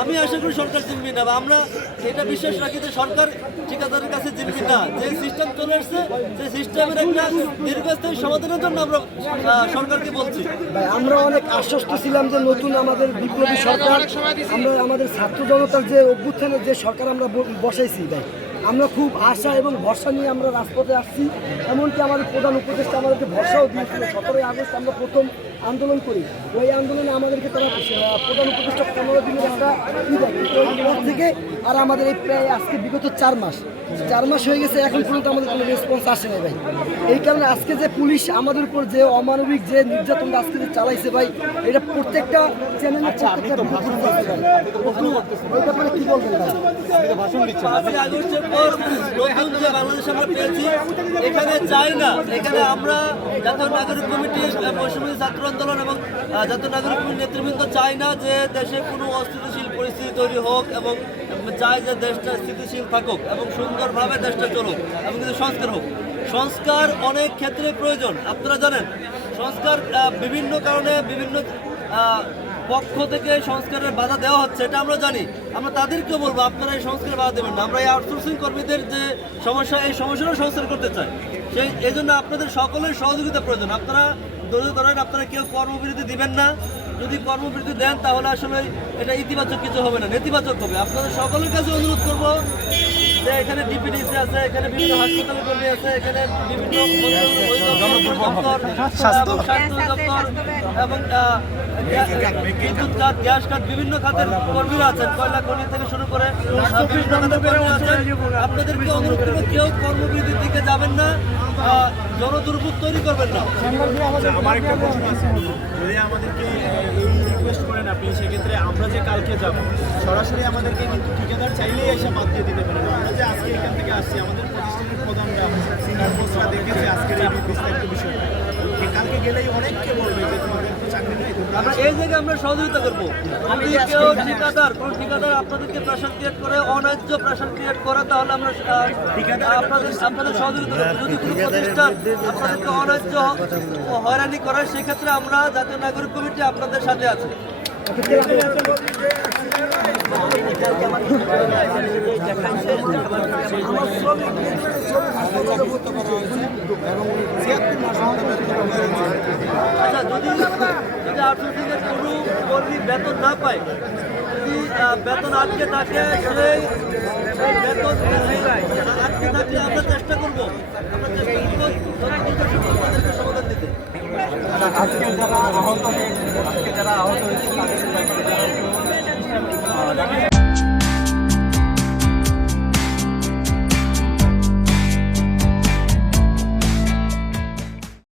আমি আশা করি সরকার জিতবে না আমরা এটা বিশ্বাস রাখি যে সরকার ঠিকাদারের কাছে জিতবে না। যে সিস্টেম চলে আসছে, সেই সিস্টেমের একটা দীর্ঘস্থায়ী সমাধানের জন্য আমরা সরকারকে বলছি। আমরা অনেক আশ্বস্ত ছিলাম যে নতুন আমাদের বিপ্লবী সরকার, আমরা আমাদের ছাত্র জনতার যে অভ্যুত্থানের যে সরকার আমরা বসাইছি, ভাই আমরা খুব আশা এবং ভরসা নিয়ে আমরা রাজপথে আসছি। এমনকি আমাদের প্রধান উপদেষ্টা আমাদেরকে ভরসাও দিয়েছিল। সতেরোই আগস্ট আমরা প্রথম আন্দোলন করি। ওই আন্দোলনে আমাদেরকে তারা প্রধান উপদেষ্টা পনেরো দিনের একটা ই দেয় কিন্তু ওই থেকে আর আমাদের এই প্রায় আজকে বিগত চার মাস। চার মাস হয়ে গেছে এখন পর্যন্ত আমাদের কোনো রেসপন্স আসে না ভাই। এই কারণে আজকে যে পুলিশ আমাদের উপর যে অমানবিক যে নির্যাতনটা আজকে যে চালাইছে ভাই এটা প্রত্যেকটা চ্যানেলে। ওই ব্যাপারে কি বলবেন ভাই? আমরা পেয়েছি। এখানে চাই না, এখানে আমরা নাগরিক কমিটি ছাত্র আন্দোলন এবং নাগরিক কমিটির চাই না যে দেশে কোনো অস্থিতিশীল পরিস্থিতি তৈরি হোক এবং চাই যে দেশটা স্থিতিশীল থাকুক এবং সুন্দরভাবে দেশটা চলুক কিন্তু সংস্কার হোক। সংস্কার অনেক ক্ষেত্রে প্রয়োজন, আপনারা জানেন। সংস্কার বিভিন্ন কারণে বিভিন্ন পক্ষ থেকে সংস্কারের বাধা দেওয়া হচ্ছে, এটা আমরা জানি। আমরা তাদেরকে বলব, আপনারা এই সংস্কারের বাধা দেবেন না। আমরা এই আউটসোর্সিং কর্মীদের যে সমস্যা, এই সমস্যারও সংস্কার করতে চাই। সেই এই জন্য আপনাদের সকলের সহযোগিতা প্রয়োজন। আপনারা ধৈর্য ধরেন, আপনারা কেউ কর্মবিরতি দিবেন না। যদি কর্মবিরতি দেন, তাহলে আসলে এটা ইতিবাচক কিছু হবে না, নেতিবাচক হবে। আপনাদের সকলের কাছে অনুরোধ করব যে এখানে ডিপিডিসি আছে এখানে বিভিন্ন হাসপাতাল কর্মী আছে এখানে বিভিন্ন স্বাস্থ্য দপ্তর এবং বিদ্যুৎ খাত গ্যাস খাত বিভিন্ন খাতের কর্মীরা আছেন কয়লা খনি থেকে শুরু করে আপনাদেরকে অনুরোধ করব কেউ কর্মবিরতির দিকে যাবেন না জনদুর্ভোগ তৈরি করবেন না। আমার একটা প্রশ্ন আছে। যদি আমাদেরকে এই রিকোয়েস্ট করেন আপনি সেক্ষেত্রে আমরা যে কালকে যাব সরাসরি আমাদেরকে কিন্তু ঠিকাদার চাইলেই এসে বাদ দিয়ে দিতে পারেন। আমরা যে আজকে এখান থেকে আসছি আমাদের প্রতিষ্ঠানের প্রধানরা সিনিয়র পোস্টরা দেখেছে আজকের এই বিস্তারিত বিষয়টা। কালকে গেলেই অনেককে বলবে যে তোমাদের তো চাকরি নেই আমরা এই জায়গায় আমরা সহযোগিতা করব। যদি কেউ ঠিকাদার কোন ঠিকাদার আপনাদেরকে প্রেশার ক্রিয়েট করে অন্যায্য প্রেশার ক্রিয়েট করে তাহলে আমরা আহ, আপনাদের আপনাদের সহযোগিতা করব। যদি কোনো প্রতিষ্ঠান আপনাদেরকে অন্যায্য হয়রানি করে সেক্ষেত্রে আমরা জাতীয় নাগরিক কমিটি আপনাদের সাথে আছে। আচ্ছা যদি যদি আউটসোর্সিং এর কোনো কর্মী বেতন না পায় যদি বেতন আটকে থাকে সেই বেতন আটকে থাকলে আমরা চেষ্টা করব আমরা চেষ্টা করব সমাধান দিতে আজকে যারা আহত আজকে যারা আহত